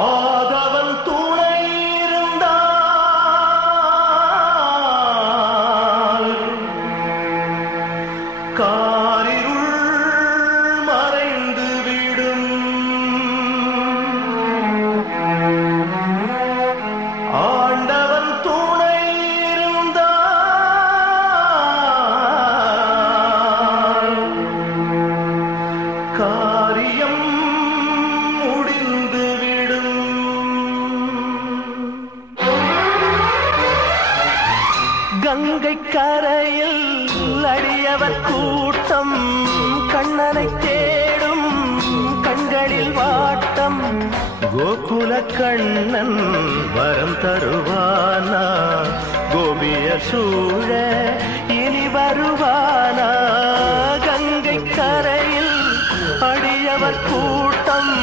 ஆதவன் துணை இருந்தால் காரிருள் மறைந்து விடும். ஆண்டவன் துணை இருந்தால் காரியம் கங்கை கரையில் அடியவர் கூட்டம் கண்ணனை தேடும் கண்களில் வாட்டம். கோகுல கண்ணன் வரம் தருவானா? கோபிய சூழ இனி வருவானா? கங்கை கரையில் அடியவர் கூட்டம்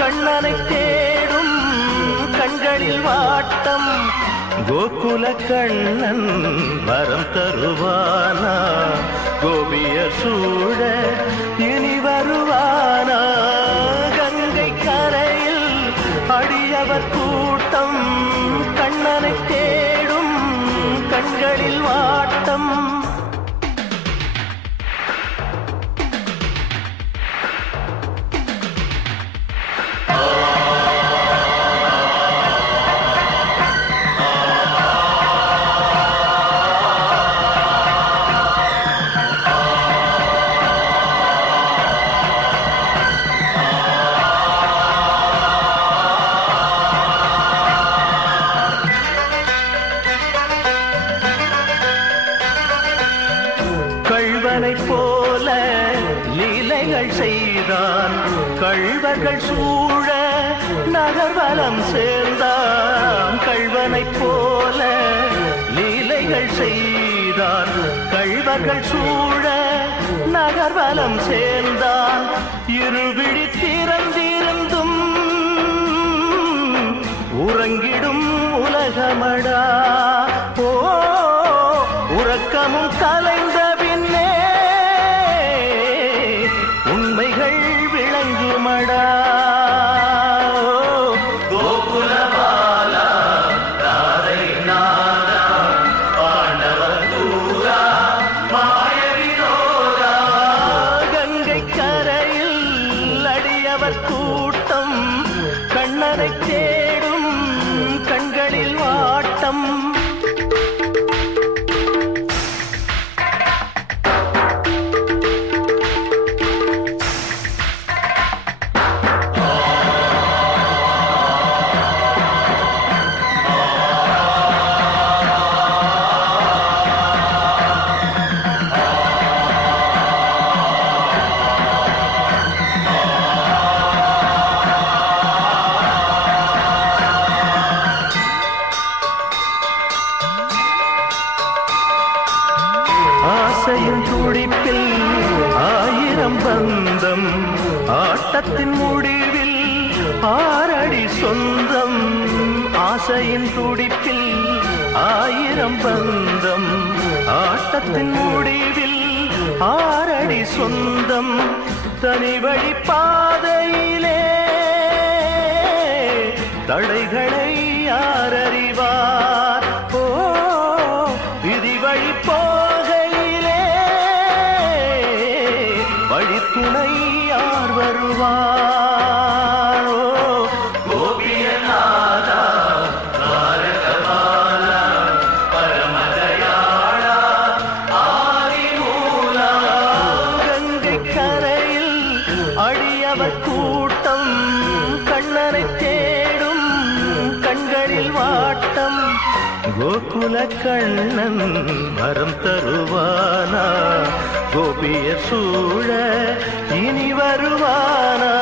கண்ணனை தேடும் கண்களில் வாட்டம். கோகுல கண்ணன் வரம் தருவானா? கோபிய சூழ இனி வருவானா? கங்கை கரையில் அடியவர் கூட்டம் கண்ணனை தேடும் கண்களில் வாட்டம். கள்வனை போல லீலைகள் செய்தான் கள்வர்கள் சூழ நகர்வலம் சேர்ந்தான். கள்வனை போல லீலைகள் செய்தான் கள்வர்கள் சூழ நகர்வலம் சேர்ந்தான். இருவிழி திறந்திருந்தும் உறங்கிடும் உலகமடா. ஓ உறக்கமும் கலைந்த பின்னே உண்மைகள் விளங்குமடா. கோகுலபாலா ராதை நாதா பாண்டவ தூரா மாய வினோதா. கங்கை கரையில் அடியவர் கூட்டம் கண்ணனை தேடும் கண்களில் வாட்டம். ஆசையின் துடிப்பில் ஆயிரம் பந்தம் ஆட்டத்தின் முடிவில் ஆறடி சொந்தம். ஆசையின் துடிப்பில் ஆயிரம் பந்தம் ஆட்டத்தின் முடிவில் ஆறடி சொந்தம். தனி வழி பாதையிலே தடைகளை யார் அறிவார்? ஓ விதி வழி போகையிலே வழித்துணை யார் வருவார்? ஓ கோபியநாதா தாரகபாலா பரமதயாளா ஆதிமூலா. கங்கை கரையில் அடியவர் கூட்டம் கண்ணனை தேடும் கண்களில் வாட்டம். கோகுல கண்ணன் வரம் தருவானா? கோபிய சூழ இனி வருவானா?